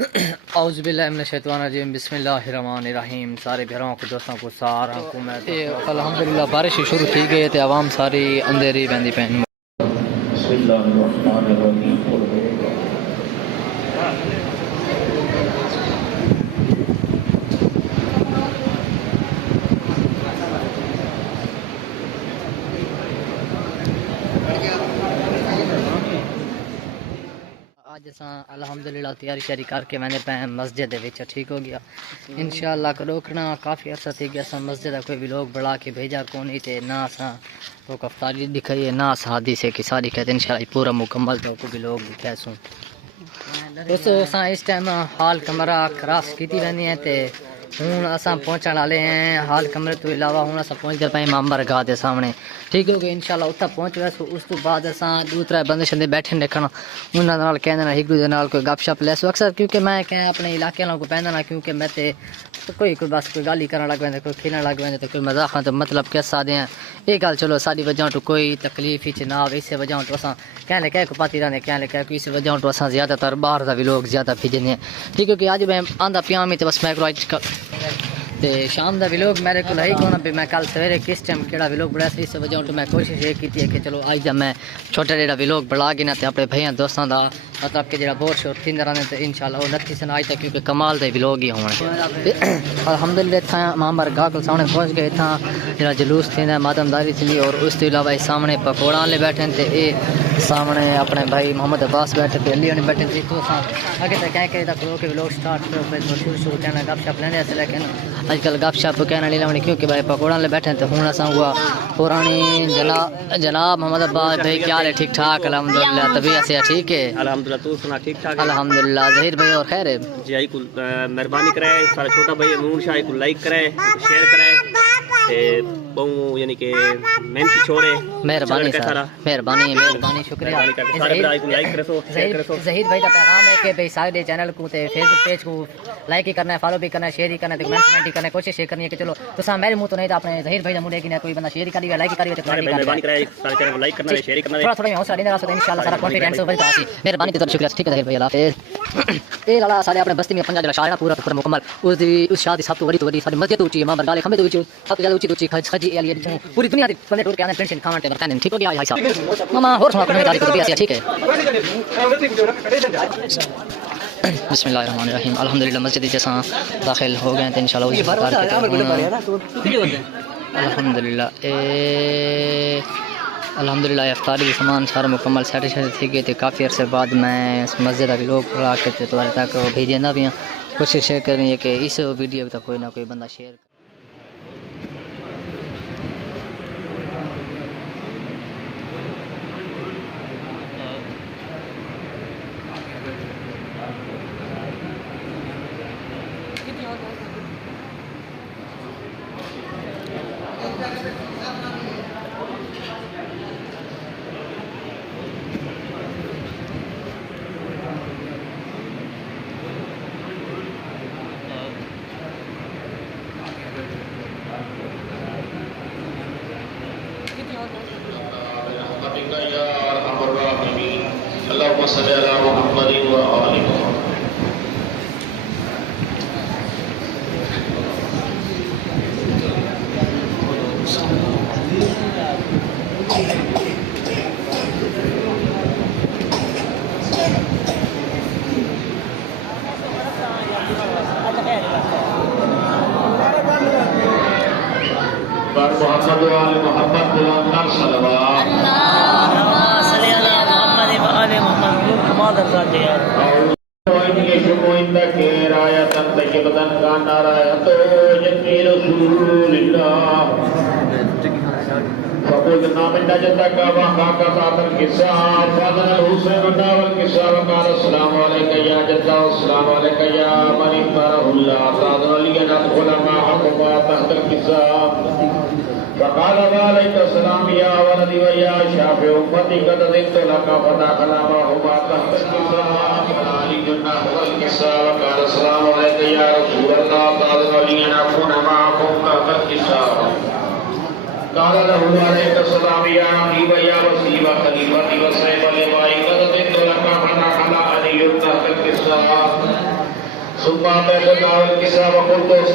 اعوذ باللہ من الشیطان الرجیم، بسم اللہ الرحمن الرحیم۔ سارے گھروں کو دوستوں کو سارا حکومت الحمدللہ بارش شروع تھی گئی تے عوام ساری اندھیری بندی پہن۔ بسم اللہ الرحمن الرحیم۔ اج اساں الحمدللہ تیاری شیاری کر کے میں نے پہ مسجد دے وچ ٹھیک ہو گیا انشاءاللہ کو روکنا کافی عرصہ تھی گیا اساں مسجد دا کوئی بھی لوگ بڑھا کے بھیجا کونی تے نہ اساں تو کفتاری دکھائی نہ حدیث سے کہ ساری کہتے انشاءاللہ پورا مکمل تو کو بھی لوگ دکھا سوں دوستو اساں اس ٹائم حال کمرہ کراس کیتی رہنی ہے تے ہوں اساں پہنچن والے ہیں حال کمرے تو علاوہ ہوں اساں پہنچ گئے پے امام برگاہ دے سامنے ٹھیک ہو گیا انشاءاللہ اتھا پہنچ گئے اس تو بعد اساں دو ترے بندے شندے بیٹھے دیکھنا انہاں نال کہندے نا ایک دوسرے نال کوئی گپ شپ لے سو اکثر کیونکہ میں کہ اپنے علاقے والوں کو پہندا نا کیونکہ میں تے کوئی بس کوئی گالی کرن لگ ویندے کوئی کھیلن لگ ویندے کوئی مذاق تو مطلب کیا سادے ہیں یہ گل چلو ساری وجہ تو کوئی تکلیف ہی نہ آوے اس وجہ تو اساں کہنے کہ کو پاتی رہنے کہنے کہ اس وجہ تو اساں زیادہ تر باہر دا بھی لوگ زیادہ بھیجنے ہیں ٹھیک ہے کہ اج میں آندا پیاں میں تے بس میں تے شام دا ویلوگ میرے کو ہے کونا بھی میں کل سویرے کس ٹائم کیڑا ویلوگ بڑا سی اس وجہ تو میں کوشش یہ کیتی ہے کہ چلو اج دا میں چھوٹا جڑا ویلوگ بڑا گنا تے اپنے بھائیاں دوستاں دا مطلب کہ جڑا بور شور تھیندا رہنے تے انشاءاللہ وہ نتی سن اج تک کیونکہ کمال دے ویلوگ ہی ہون الحمدللہ تھا امام برگاہ کو سامنے پہنچ گئے تھا جڑا جلوس تھیندا ماتمداری تھی اور اس تو علاوہ سامنے پکوڑا والے بیٹھے تے اے سامنے اپنے بھائی محمد عباس بیٹھے تے علی نے بیٹھے تھے تو آگے تک کہ دا کرو کہ ویلوگ سٹارٹ کرو پھر شروع کہنا گپ شپ لینے سے لیکن آج کل گپ شپ کہنا نہیں لونی کیونکہ بھائی پکوڑا والے بیٹھے تو ہوں اساں ہوا پرانی جناب محمد عباس بھائی کیا حال ہے ٹھیک ٹھاک الحمدللہ طبیعت سے ٹھیک ہے الحمدللہ تو سنا ٹھیک ٹھاک الحمدللہ ظہیر بھائی اور خیر ہے جی آئی کو مہربانی کرے سارا چھوٹا بھائی امون شاہ کو لائک کرے شیئر کرے تے بہو یعنی کہ محنتی چھوڑے مہربانی سر مہربانی مہربانی شکریہ سارے بھائی کو لائک کرے سو شیئر کرے سو ظہیر بھائی کا پیغام ہے کہ بھائی سارے چینل کو تے فیس بک پیج کو لائک ہی کرنا ہے فالو بھی کرنا ہے شیئر ہی کرنا ہے کمنٹ ہی کرنا ہے کوشش یہ کرنی ہے کہ چلو تو میرے منہ تو نہیں تو اپنے ظہیر بھائی منہ کی کوئی بندہ شیئر کر دیا لائک کر دیا تو مہربانی کرے سارے چینل کو لائک کرنا ہے شیئر کرنا ہے تھوڑا تھوڑا حوصلہ دینا واسطے انشاءاللہ سارا کانفیڈنس ہو جائے گا مہربانی تے شکریہ ٹھیک ہے ظہیر بھائی اللہ حافظ اے لالا سارے اپنے بستی میں پنجا جڑا شاعر پورا پورا مکمل اس شاہ دی سب تو بڑی ساری مسجد اونچی امام برگاہ کھمبے اونچی سب تو زیادہ اونچی خجی علی پوری دنیا دی بندے ٹور کے آنے پینشن کھاون تے برکان ٹھیک ہو گیا بھائی صاحب ماما اور سنا کوئی تاریخ بھی ایسی ٹھیک ہے بسم اللہ الرحمن الرحیم الحمدللہ مسجد جیسا داخل ہو گئے ہیں انشاءاللہ الحمدللہ الحمدللہ افطاری کے سامان سارا مکمل سیٹ تھی گئی تھی کافی عرصے بعد میں اس مسجد کے لوگ بلا کے تمہارے تک بھیجنا بھی ہیں کوشش کرنی ہے کہ اس ویڈیو تک کوئی نہ کوئی بندہ شیئر اللهم صل على محمد وآل محمد محمد وآل محمد بلند صلوات اللهم صل على محمد وآل محمد كما درجات شمو عندك راية طيبة كان راية جد رسول الله فقلنا من جدك وخاك ساعة الكساء فاضل الحسين والكساء وقال السلام عليك يا جد والسلام عليك يا من اختاره الله فاضل لي أن أدخل معكما تحت الكساء فقال وعليك السلام يا ولدي ويا شافع أمتي قد ذقت لك فدخل معهما تحت الكساء فعلي نحو الكساء وقال السلام عليك يا رسول الله فاضل لي أن أكون معكم تحت الكساء قال له عليك السلام يا علي ويا وسيم خليفتي وسيف لمائي قد ذقت لك فدخل علي تحت الكساء ثم أعطيتنا والكساء وقلت